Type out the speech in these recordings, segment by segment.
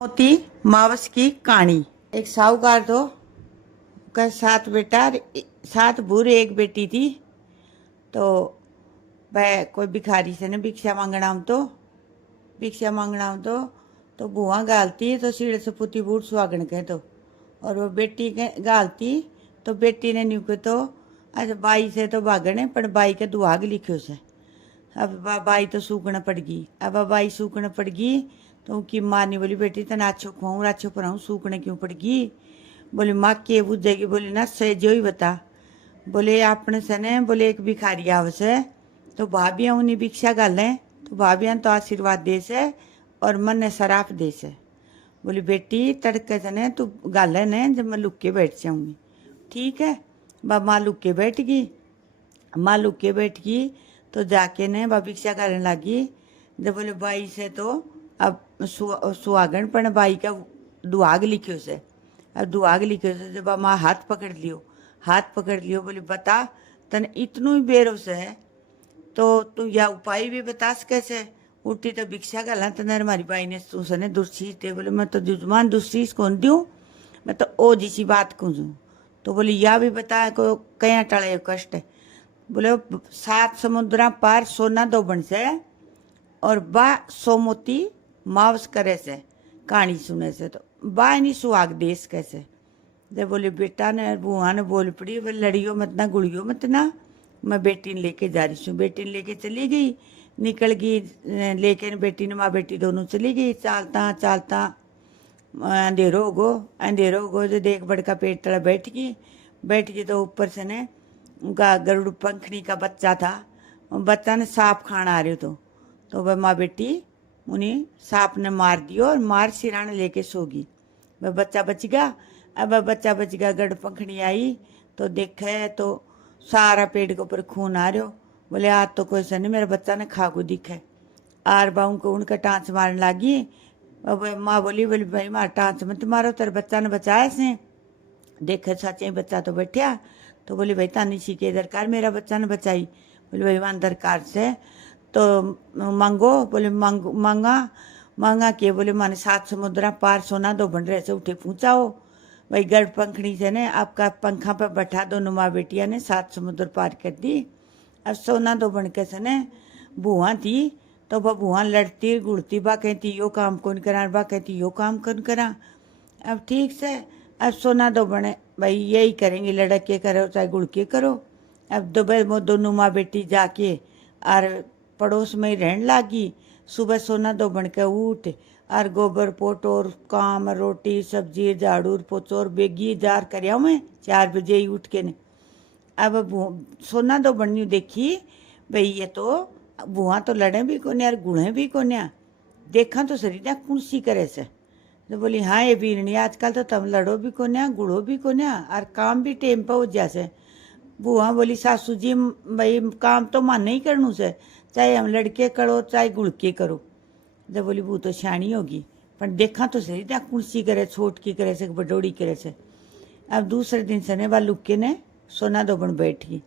मोती मावस की कहानी। एक साहूकार तो का सात बेटा सात बूढ़े एक बेटी थी। तो वह कोई भिखारी से ने भिक्षा मांगना हम तो बुआ गालती तो सीढ़े से पुती बूढ़ सुहागन के तो और वो बेटी के गालती तो बेटी ने न्यू के तो अच्छा बाई से तो भागने पर बाई के दुआग लिखो से। अब बाई तो सूखना पड़ गई। अब बाई सूखने पड़ गई तो उनकी माँ ने बोली बेटी तना अच्छो खुआऊँ अच्छो पढ़ाऊँ सूखने क्यों पड़ गई। बोले माँ के बुझेगी। बोले ना सहजो ही बता। बोले आपने से ने बोले एक भिखारी आवसे तो भाभियाँ उन्हें भिक्षा गालें तो भाभियाँ तो आशीर्वाद दे से और मन ने सराप दे से। बोली बेटी तड़के से ने तू गाले ने जब मैं लुक के बैठ जाऊंगी। ठीक है। माँ लुक के बैठ गई। माँ लुक के बैठ गई तो जाके ने वह भिक्षा करने लगी। जब बोले बाई से तो अब सुहागन पण बाई का दुआग लिखो से। अब दुआग लिखो से जब माँ हाथ पकड़ लियो बोले बता तने इतनू ही बेरोस है तो तू या उपाय भी बता कैसे उठी तो भिक्षा गला तने हमारी बाई ने तुसने दूसरी थे। बोले मैं तो जुजमान दूसरी कौन दूँ मैं तो ओ जिसी बात को तो बोले या भी बता को कया टले कष्ट है। बोले सात समुद्रा पार सोना दो बन से और बा सोमोती मावस करे से कहानी सुने से तो बा नहीं सुहाग देश कैसे। जब बोले बेटा ने बुआ ने बोल पड़ी बोले लड़ियो मत ना गुड़ियो मत ना मैं बेटी ने लेके जा रही हूँ। बेटी ने लेके चली गई निकल गई लेके बेटी ने माँ बेटी दोनों चली गई चालता चालता अंधेरो हो गो जो देख बड़का पेट तला बैठ गई तो ऊपर से ने उनका गरुड़ पंखनी का बच्चा था। बच्चा ने सांप खाना आ रहे तो वह माँ बेटी उन्हें सांप ने मार दियो और मार सिराने लेके सोगी। वह बच्चा बच गया। अब वह बच्चा बच गया गरुड़ पंखनी आई तो देखे तो सारा पेट के ऊपर खून आ रहा। बोले आज तो कोई सा नहीं मेरा बच्चा ने खागू दिखे। आर बाऊ को उनका टाँच मारने लगी। अब माँ बोली भाई मार टाँच मत मारो तेरे बच्चा ने बचाया से। देखे सच्चे बच्चा तो बैठा तो बोले भाई तानी सी के दरकार मेरा बच्चा ने बचाई। बोले भाई वहाँ दरकार से तो मांगो। बोले मांगा के बोले माने सात समुद्रा पार सोना दो बन रहे से उठे पूछाओ। भाई गढ़ पंखड़ी से ने आपका पंखा पर बैठा दोनों माँ बेटिया ने सात समुद्र पार कर दी। अब सोना दो बन के से ने बुआ थी तो वह बुआ लड़ती गुड़ती बा कहती यो काम कौन करा बा कहती यो काम कौन करा। अब ठीक से अब सोना दो बने भाई यही करेंगे लड़क के करो चाहे गुड़ के करो। अब दोनों माँ बेटी जाके और पड़ोस में ही रहने लागी। सुबह सोना दो बन के उठ और गोबर पोटोर काम रोटी सब्जी झाड़ू पोचोर बेगी जार कर मैं 4 बजे ही उठ के ने। अब सोना दो बननी देखी भाई ये तो बुआ तो लड़े भी कोने यार गुणे भी कोने देखा तो सरी ना कुंसी करे से। तो बोली हाँ ये बीरनी आजकल तो तम लड़ो भी कोने गुड़ो भी कोने और काम भी टेम पर हो जैसे। बुआ बोली सासू जी भाई काम तो मन नहीं करनू से चाहे हम लड़के करो चाहे गुड़के करो। जब बोली वो तो शानी होगी पर देखा तो सही ना कुर्सी करे छोट की करे से बडोड़ी करे से। अब दूसरे दिन से ने वह लुक्के ने सोना दोबन बैठ गई।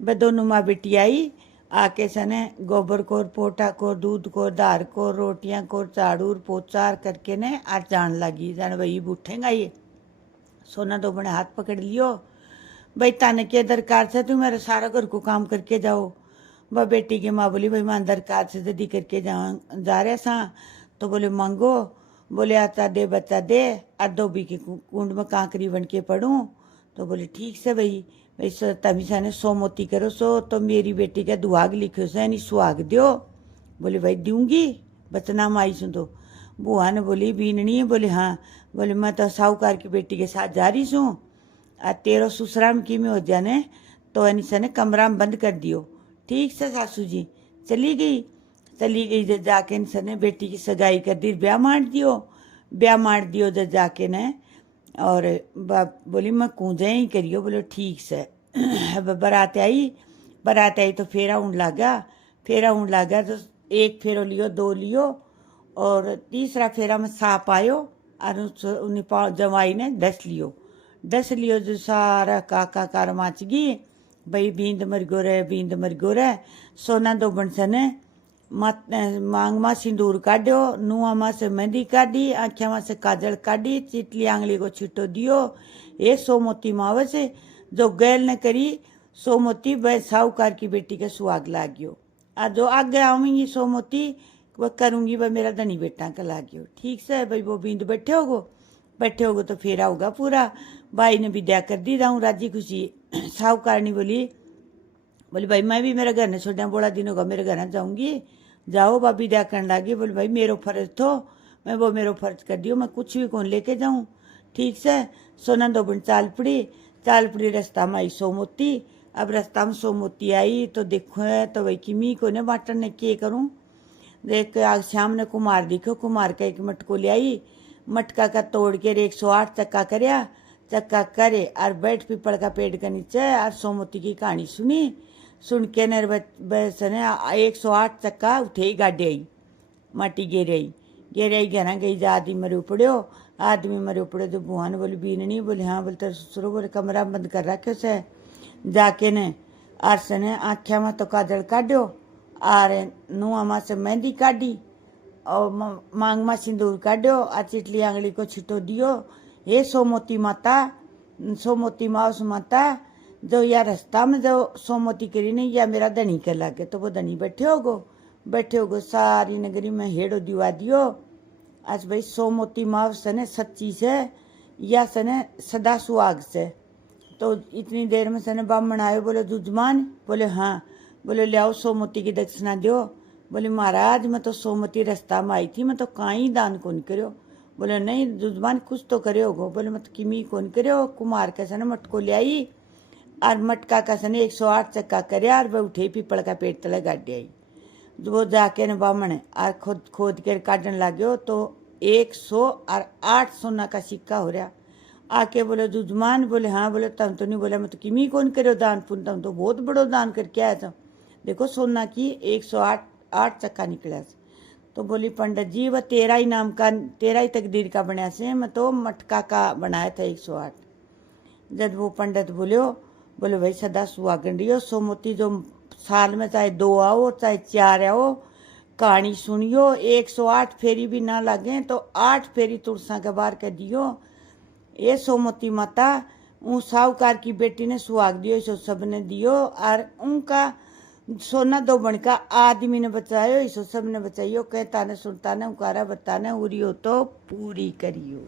वह दोनों माँ बेटी आई आके सने गोबर को पोटा को दूध को दार को रोटियां को झाड़ू पोचार करके ने आज जान लगी जान वही उठेगा ये। सोना दोबन हाथ पकड़ लियो भाई ताने के दरकार से तू मेरा सारा घर को काम करके जाओ। वह बेटी की माँ बोली भाई मैं दरकार से जल्दी करके जा रहे सा तो बोले मांगो। बोले आता दे बच्चा दे और धोबी के कुंड में कांकरी बन के पढ़ूँ। तो बोले ठीक से भाई भाई तभी साने सो मोती करो सो तो मेरी बेटी का दुआग लिखो से नहीं सुहाग दो। बोले भाई दूंगी बचना माई सुन तो। बुआ ने बोली बीननी बोले हाँ। बोले मैं तो साहूकार की बेटी के साथ जा रही हूँ और तेरो ससुराल की में हो जाने तो ऐसा ने कमरा में बंद कर दियो। ठीक से सासू जी चली गई जब जाके इनसे ने बेटी की सगाई कर दी ब्याह मार दियो जब जाके ने। और बोली मैं कूंजे ही करियो। बोले ठीक से बारात आई तो फेरा ऊँड लगा तो एक फेरो लियो दो लियो और तीसरा फेरा में सांप आयो और उन्हें जवाई ने 10 लियो जो सारा काका कार माच गई भाई बींद मर गो रहे सोना दो बन से ने मांग में सिंदूर काढ़ो, नुआ में से मेहंदी काढ़ी, आँखिया में से काजल काढ़ी, चिटली आंगली को छिटो दियो। ये सोमोती मावे से जो गैल ने करी सोमोती वह साहूकार की बेटी के सुहाग लाग्यो। आ जो आगे आऊंगी सोमोती वह करूंगी वह मेरा धनी बेटा का लाग्यो। ठीक से भाई वो बिंद बैठे होगो तो फेरा होगा पूरा। भाई ने विद्या कर दी जाऊँ राजी खुशी। साहूकारनी बोली भाई मैं भी मेरे घर ने छोड़ा बड़ा दिन होगा मेरे घर न जाऊंगी। जाओ भाभी विद्या करने लगी। बोली भाई मेरो फर्ज थो, मैं वो मेरो फर्ज कर दियो, मैं कुछ भी कौन लेके जाऊँ। ठीक से सोना दोबन चाल पड़ी रास्ता में आई सोमोती। अब रास्ता में सोमोती आई तो देखो है तो भाई कि मी को ने बाटन ने के करूँ। देख आज शाम ने कुमार दिखो, कुमार का एक मटको ले आई, मटका का तोड़ के 108 चक्का करया, चक्का करे और बैठ पीपल का पेड़ के नीचे और सोमोती की कहानी सुन के ने बस ने 108 चक्का उठे ही गाड़ी आई, माटी गेरे आई घना गई जा आदमी मरे उपड़े जो बुआ ने बोली बीननी। बोले हाँ। बोलते ससुरो बोले कमरा बंद कर रखे से जाके ने आर से ने आँखिया में तो काजल काढ़ो और नुआ में से मेहंदी काढ़ी और मांग में सिंदूर काढ़ो और चिटली आंगली को छिटो दियो। हे सोमोती माउस माता जो या रास्ता में जो सोमोती करी नहीं या मेरा धनी कर लागे। तो वो धनी बैठे होगो सारी नगरी में हेड़ो दिवा दियो। आज भाई सोमोती माव सने सच्ची से या सने सदा सुहाग से। तो इतनी देर में सने ब्राह्मण आयो। बोले जुजमान। बोले हाँ। बोले ले आओ सोमोती की दक्षिणा दियो। बोले महाराज मैं तो सोमोती रास्ता में आई थी, मैं तो काई दान कौन करो। बोले नहीं जुजमान कुछ तो करे होगो। बोले मत किमी कौन करो। कुमार के सने मटको ले आई और मटका का सने 108 चक्का करे और वह उठे पीपल का पेड़ तले गाड़ी आई। वो जाके न ब्राह्मण और खोद कर काटने लगे तो 108 सोना का सिक्का हो रहा। आके बोले जुजमान। बोले हाँ। बोले तम तो नहीं। बोले मैं तो किमी कौन करो दान पुण्य, तम तो बहुत बड़ो दान करके आया था। देखो सोना की 108 चक्का निकला। तो बोली पंडित जी वह तेरा ही तकदीर का बनया से, मैं तो मटका का बनाया था 108। जब वो पंडित बोले भाई सदा सुहागन रहियो। सोमोती जो साल में चाहे 2 आओ चाहे 4 आओ कहानी सुनियो। 108 फेरी भी ना लगे तो 8 फेरी तुलसा के बार के दियो। ये सोमोती माता उन साहूकार की बेटी ने सुहाग दियो, सो सब ने दियो और उनका सोना दो बनका आदमी ने बचायो, इसो सब ने बचाइयो। कहता ने सुनता ने उकारा बताने उरियो तो पूरी करियो।